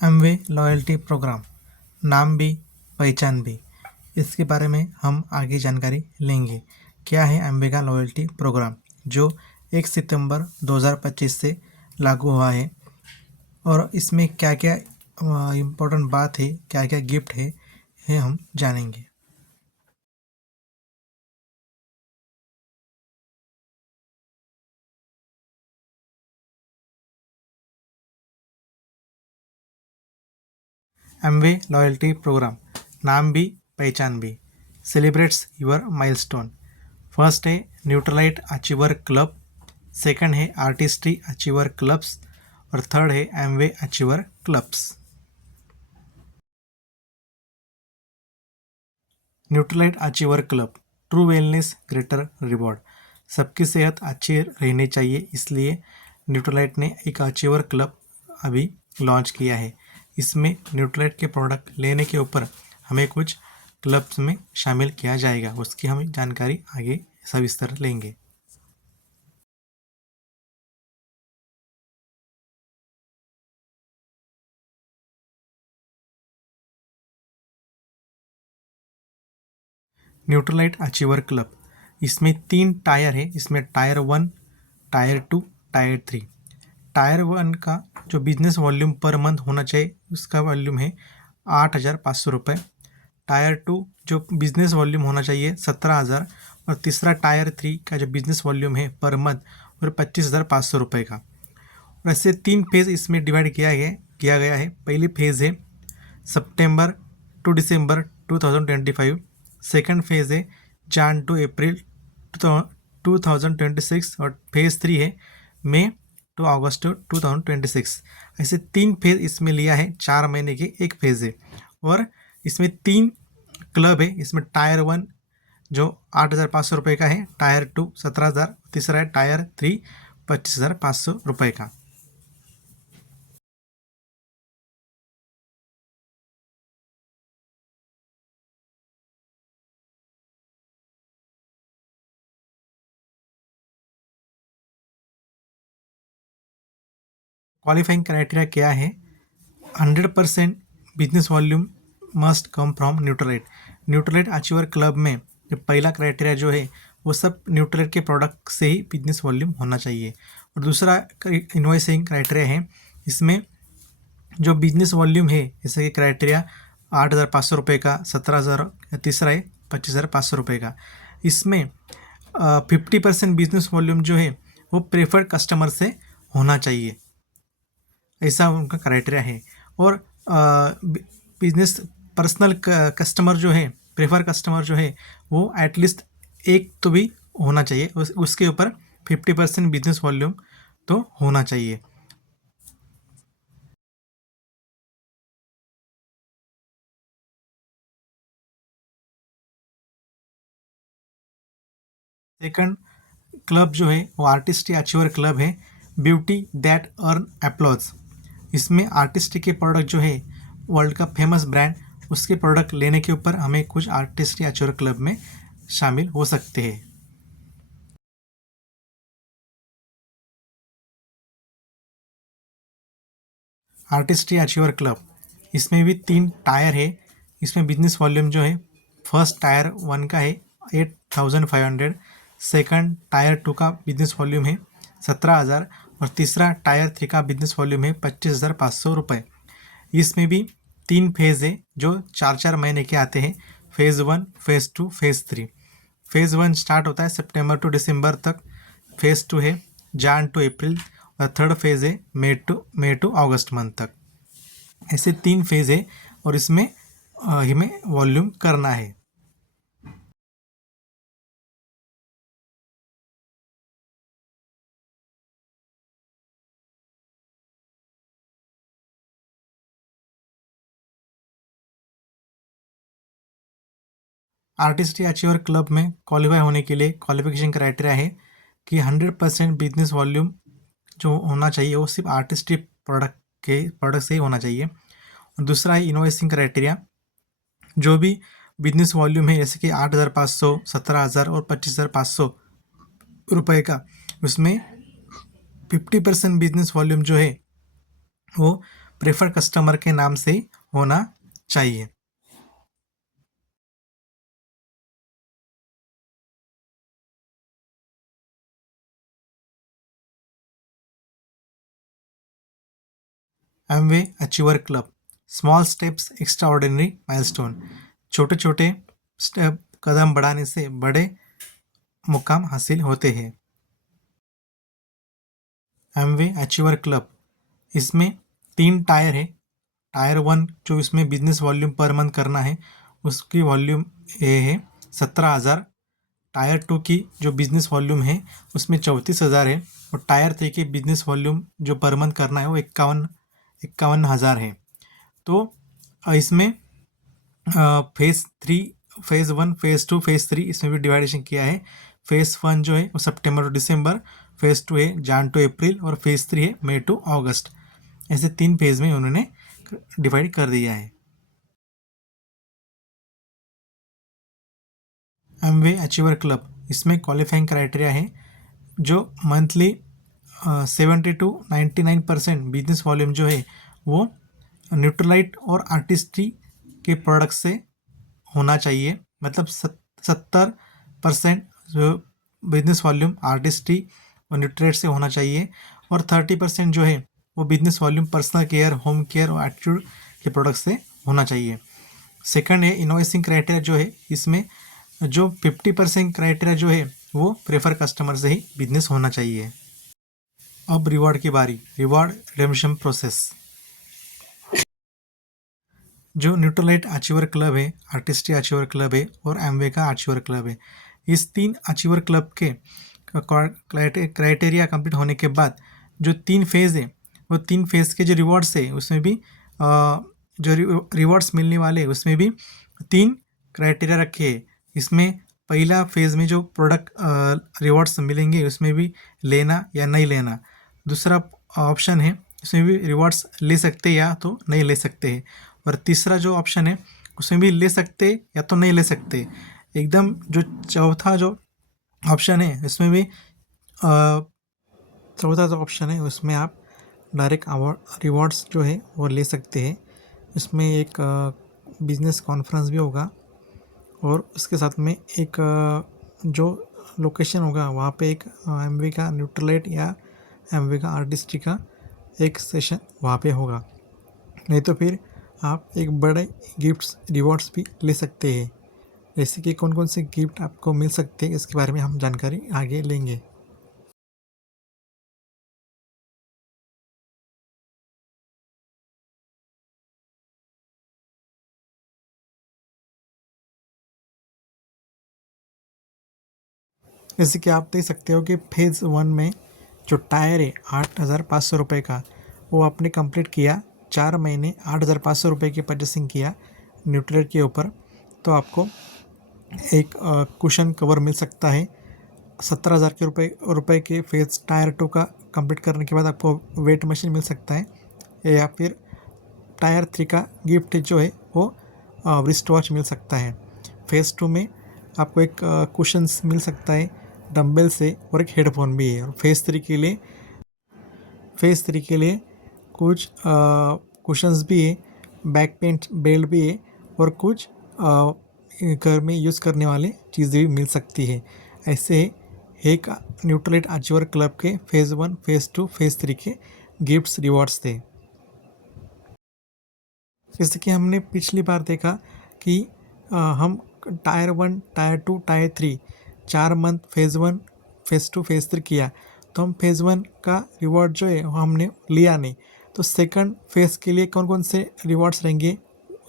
Amway loyalty programme, नाम भी पहचान भी, इसके बारे में हम आगे जानकारी लेंगे। क्या है एमवे का लॉयल्टी प्रोग्राम जो 1 सितंबर 2025 से लागू हुआ है और इसमें क्या क्या इम्पोर्टेंट बात है, क्या क्या गिफ्ट है हम जानेंगे। एमवे लॉयल्टी प्रोग्राम, नाम भी पहचान भी, सेलिब्रेट्स योर माइलस्टोन। फर्स्ट है न्यूट्रलाइट अचीवर क्लब, सेकंड है आर्टिस्ट्री अचीवर क्लब्स और थर्ड है Amway achiever clubs. Nutrilite achiever club, true wellness greater reward. सबकी सेहत अच्छी रहनी चाहिए, इसलिए न्यूट्रलाइट ने एक अचीवर क्लब अभी लॉन्च किया है। इसमें न्यूट्रलाइट के प्रोडक्ट लेने के ऊपर हमें कुछ क्लब्स में शामिल किया जाएगा, उसकी हम जानकारी आगे सविस्तर लेंगे। न्यूट्रलाइट अचीवर क्लब, इसमें 3 टायर है। इसमें टायर 1, टायर 2, टायर 3। टायर 1 का जो बिजनेस वॉल्यूम पर मंथ होना चाहिए उसका वॉल्यूम है 8,500 रुपये। टायर 2 जो बिजनेस वॉल्यूम होना चाहिए 17,000 और तीसरा टायर 3 का जो बिजनेस वॉल्यूम है पर मंथ और 25,500 रुपये का। और ऐसे 3 फेज़ इसमें डिवाइड किया गया है। पहली फेज़ है सितंबर टू दिसंबर 2025। सेकंड फेज़ है जन टू अप्रैल 2026 और फेज़ 3 है मई टू अगस्त 2026। ऐसे 3 फेज़ इसमें लिया है, 4 महीने के एक फेज़ है। और इसमें 3 क्लब है। इसमें टायर 1 जो 8,500 रुपये का है, टायर 2 17,000, तीसरा है टायर 3 25,500 रुपये का। क्वालिफाइंग क्राइटेरिया क्या है? 100% business volume must come from Nutrilite. Nutrilite achiever club में जो पहला क्राइटेरिया जो है वो सब न्यूट्रलाइट के प्रोडक्ट से ही बिजनेस वॉल्यूम होना चाहिए। और दूसरा इन्वॉइसिंग क्राइटेरिया है, इसमें जो बिजनेस वॉल्यूम है जैसे कि क्राइटेरिया 8,500 रुपये का, 17,000, तीसरा है 25,500 रुपये का। इसमें 50% बिजनेस वॉल्यूम जो है वो प्रेफर्ड कस्टमर से होना चाहिए, ऐसा उनका क्राइटेरिया है। और बिजनेस पर्सनल कस्टमर जो है, प्रेफर कस्टमर जो है वो एटलीस्ट एक तो भी होना चाहिए, उसके ऊपर 50% बिजनेस वॉल्यूम तो होना चाहिए। सेकंड क्लब जो है वो आर्टिस्टी अचीवर क्लब है, ब्यूटी दैट अर्न अप्लॉज। इसमें आर्टिस्टी के प्रोडक्ट जो है वर्ल्ड का फेमस ब्रांड, उसके प्रोडक्ट लेने के ऊपर हमें कुछ आर्टिस्टी अचीवर क्लब में शामिल हो सकते हैं। आर्टिस्ट्री अचीवर क्लब, इसमें भी 3 टायर है। इसमें बिजनेस वॉल्यूम जो है फर्स्ट टायर 1 का है 8,500, सेकंड टायर 2 का बिजनेस वॉल्यूम है 17,000 और तीसरा टायर 3 का बिजनेस वॉल्यूम है 25,500 रुपये। इसमें भी 3 फेज़ है जो 4-4 महीने के आते हैं, phase 1, phase 2, phase 3। Phase 1 start होता है सितंबर टू दिसंबर तक, फेज़ 2 है जन टू अप्रैल और थर्ड फेज़ है मई टू अगस्त मंथ तक। ऐसे 3 फेज़ है और इसमें हमें वॉल्यूम करना है। आर्टिस्ट्री अचीवर क्लब में क्वालिफाई होने के लिए क्वालिफिकेशन क्राइटेरिया है कि 100% बिजनेस वॉल्यूम जो होना चाहिए वो सिर्फ आर्टिस्ट्री प्रोडक्ट से ही होना चाहिए। और दूसरा है इनोवेसिंग क्राइटेरिया, जो भी बिजनेस वॉल्यूम है जैसे कि 8,500, 17,000 और 25,500 रुपये का, उसमें 50% बिजनेस वॉल्यूम जो है वो प्रेफर कस्टमर के नाम से ही होना चाहिए। Amway achiever club, small steps extra ordinary milestone, छोटे छोटे स्टेप कदम बढ़ाने से बड़े मुकाम हासिल होते हैं। एमवे अचीवर क्लब, इसमें 3 टायर है। टायर 1 जो इसमें बिजनेस वॉल्यूम पर मंथ करना है उसकी वॉल्यूम ये है 17,000। टायर 2 की जो बिजनेस वॉल्यूम है उसमें 34,000 है। और टायर 3 की बिजनेस वॉल्यूम जो पर मंथ करना है वो 51,000 है। तो इसमें फेज़ 3, फेज़ 1, फेज़ 2, फेज़ 3 इसमें भी डिवाइडेशन किया है। फेज़ 1 जो है वो सितंबर टू दिसंबर, फेज़ 2 है जन टू अप्रैल और फेज़ 3 है मई टू अगस्त। ऐसे 3 फेज़ में उन्होंने डिवाइड कर दिया है। एमवे अचीवर क्लब, इसमें क्वालिफाइंग क्राइटेरिया है जो मंथली 70 to 99% बिजनेस वॉल्यूम जो है वो न्यूट्रलाइट और आर्टिस्ट्री के प्रोडक्ट से होना चाहिए। मतलब 70% जो बिजनेस वॉल्यूम आर्टिस्ट्री और न्यूट्रलाइट से होना चाहिए और 30% जो है वो business volume personal care, home care और एटीट्यूड के प्रोडक्ट से होना चाहिए। सेकंड है इनोवेसिंग क्राइटेरिया जो है इसमें जो 50% क्राइटेरिया जो है वो प्रेफर कस्टमर से ही बिजनेस होना चाहिए। अब रिवॉर्ड की बारी, रिवॉर्ड रिडेम्पशन प्रोसेस। जो न्यूट्रलाइट अचीवर क्लब है, आर्टिस्ट्री अचीवर क्लब है और एमवे का अचीवर क्लब है, इस 3 अचीवर क्लब के क्राइटेरिया कंप्लीट होने के बाद जो 3 फेज़ है वो 3 फेज़ के जो रिवॉर्ड्स है उसमें भी जो रिवॉर्ड्स मिलने वाले उसमें भी 3 क्राइटेरिया रखे हैं। इसमें पहला फेज़ में जो प्रोडक्ट रिवॉर्ड्स मिलेंगे उसमें भी लेना या नहीं लेना। दूसरा ऑप्शन है उसमें भी रिवॉर्ड्स ले सकते या तो नहीं ले सकते हैं। और तीसरा जो ऑप्शन है उसमें भी ले सकते या तो नहीं ले सकते। एकदम जो चौथा जो ऑप्शन है इसमें भी चौथा जो ऑप्शन है उसमें आप डायरेक्ट रिवॉर्ड्स जो है वो ले सकते हैं। इसमें एक बिजनेस कॉन्फ्रेंस भी होगा और उसके साथ में एक जो लोकेशन होगा वहाँ पे एक एमवे का न्यूट्रलाइट या एमवे का आर्टिस्ट्री का एक सेशन वहाँ पे होगा। नहीं तो फिर आप एक बड़े गिफ्ट्स रिवॉर्ड्स भी ले सकते हैं। जैसे कि कौन कौन से गिफ्ट आपको मिल सकते हैं इसके बारे में हम जानकारी आगे लेंगे। जैसे कि आप देख सकते हो कि फेज़ 1 में जो टायर है 8,500 रुपये का वो आपने कंप्लीट किया। 4 महीने 8,500 रुपये की परचेसिंग किया न्यूट्रलाइट के ऊपर, तो आपको एक कुशन कवर मिल सकता है। 17,000 के रुपए के फेज़ टायर 2 का कंप्लीट करने के बाद आपको वेट मशीन मिल सकता है या फिर टायर 3 का गिफ्ट जो है वो रिस्ट वॉच मिल सकता है। फेज़ 2 में आपको एक कुशन्स मिल सकता है डंबल से और एक हेडफोन भी है। और फेज़ 3 के लिए कुछ कुशन्स भी है, बैक पेंट बेल्ट भी है और कुछ घर में यूज़ करने वाले चीज़ें भी मिल सकती है। ऐसे एक न्यूट्रलाइट अचीवर क्लब के फेज़ 1, फेज़ 2, फेज़ 3 के गिफ्ट्स रिवॉर्ड्स थे। जैसे कि हमने पिछली बार देखा कि हम tyre 1, tyre 2, tyre 3 4 month phase 1, phase 2, phase 3 किया, तो हम फेज़ 1 का रिवॉर्ड जो है वो हमने लिया नहीं। तो सेकंड फेज़ के लिए कौन कौन से रिवॉर्ड्स रहेंगे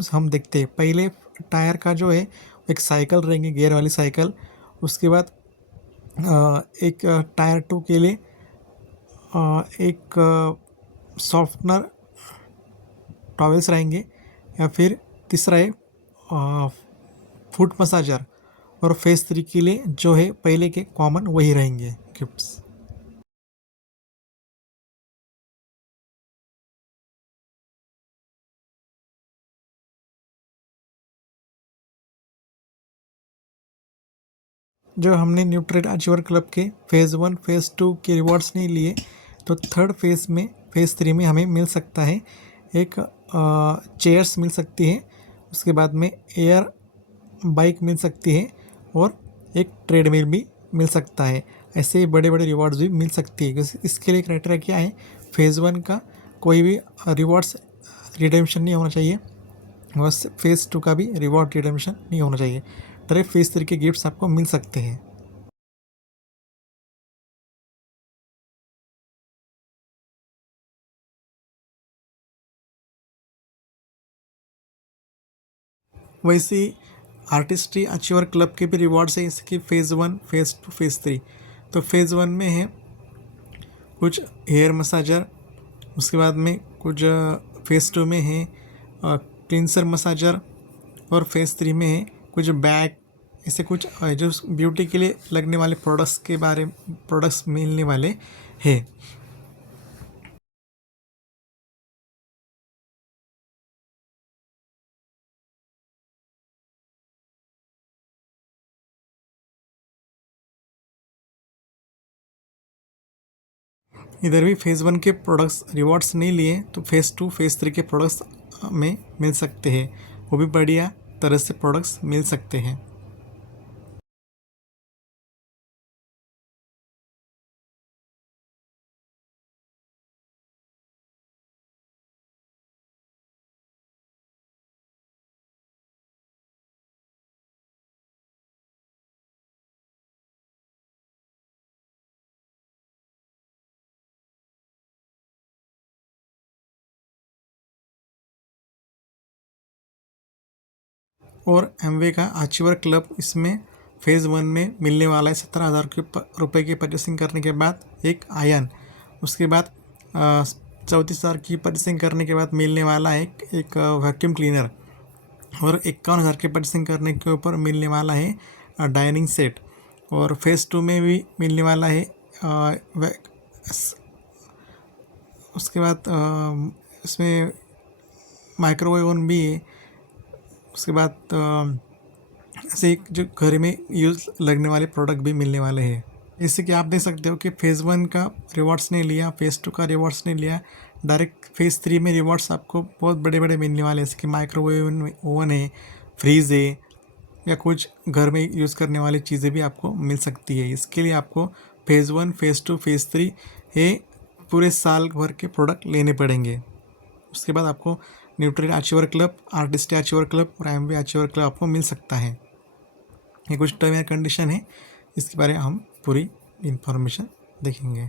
उस हम देखते हैं। पहले टायर का जो है एक साइकिल रहेंगे, गियर वाली साइकिल। उसके बाद एक टायर 2 के लिए एक सॉफ्टनर टॉवेल्स रहेंगे या फिर तीसरा है फुट मसाजर। और फेज़ 3 के लिए जो है पहले के कॉमन वही रहेंगे गिफ्ट्स। जो हमने न्यूट्रलाइट अचीवर क्लब के फेज़ 1, फेज़ 2 के रिवॉर्ड्स नहीं लिए, तो थर्ड फेज़ में फेज़ 3 में हमें मिल सकता है एक चेयर्स मिल सकती है, उसके बाद में एयर बाइक मिल सकती है और एक ट्रेडमिल भी मिल सकता है। ऐसे ही बड़े बड़े रिवॉर्ड्स भी मिल सकती है। इसके लिए क्राइटेरिया क्या है, फेज़ 1 का कोई भी रिवॉर्ड्स रिडेम्पशन नहीं होना चाहिए और फेज़ 2 का भी रिवॉर्ड रिडेम्पशन नहीं होना चाहिए। डायरेक्ट फेज़ 3 के गिफ्ट्स आपको मिल सकते हैं। वैसे ही आर्टिस्ट्री अचीवर क्लब के भी रिवॉर्ड्स हैं, इसकी फेज़ 1, फेज़ 2, फेज़ 3। तो फेज़ 1 में है कुछ हेयर मसाजर, उसके बाद में कुछ फेज़ 2 में है क्लिनसर मसाजर और फेज़ 3 में है कुछ बैग। ऐसे कुछ जो ब्यूटी के लिए लगने वाले प्रोडक्ट्स मिलने वाले हैं। इधर भी फेज़ 1 के प्रोडक्ट्स रिवॉर्ड्स नहीं लिए तो फेज़ 2, फेज़ 3 के प्रोडक्ट्स में मिल सकते हैं, वो भी बढ़िया तरह से प्रोडक्ट्स मिल सकते हैं। और एमवे का अचीवर क्लब इसमें फेज़ 1 में मिलने वाला है 17,000 रुपये की परचेसिंग करने के बाद एक आयन। उसके बाद 34,000 की परचेसिंग करने के बाद मिलने वाला है एक वैक्यूम क्लीनर और 51,000 की परचेसिंग करने के ऊपर मिलने वाला है डाइनिंग सेट। और फेज़ 2 में भी मिलने वाला है उसके बाद इसमें माइक्रोवेव ओवन भी है। उसके बाद ऐसे एक जो घर में यूज़ लगने वाले प्रोडक्ट भी मिलने वाले हैं। जैसे कि आप देख सकते हो कि फेज़ 1 का रिवॉर्ड्स नहीं लिया, फेज़ 2 का रिवॉर्ड्स नहीं लिया, डायरेक्ट फेज़ 3 में रिवॉर्ड्स आपको बहुत बड़े बड़े मिलने वाले हैं, जैसे कि माइक्रोवेव ओवन है, फ्रीज़ है या कुछ घर में यूज़ करने वाली चीज़ें भी आपको मिल सकती है। इसके लिए आपको फेज़ 1, फेज़ 2, फेज़ 3 ये पूरे साल भर के प्रोडक्ट लेने पड़ेंगे। उसके बाद आपको Nutrilite achiever club, artist achiever club और एमवे अचीवर क्लब आपको मिल सकता है। ये कुछ टर्म एंड कंडीशन है, इसके बारे में हम पूरी इंफॉर्मेशन देखेंगे।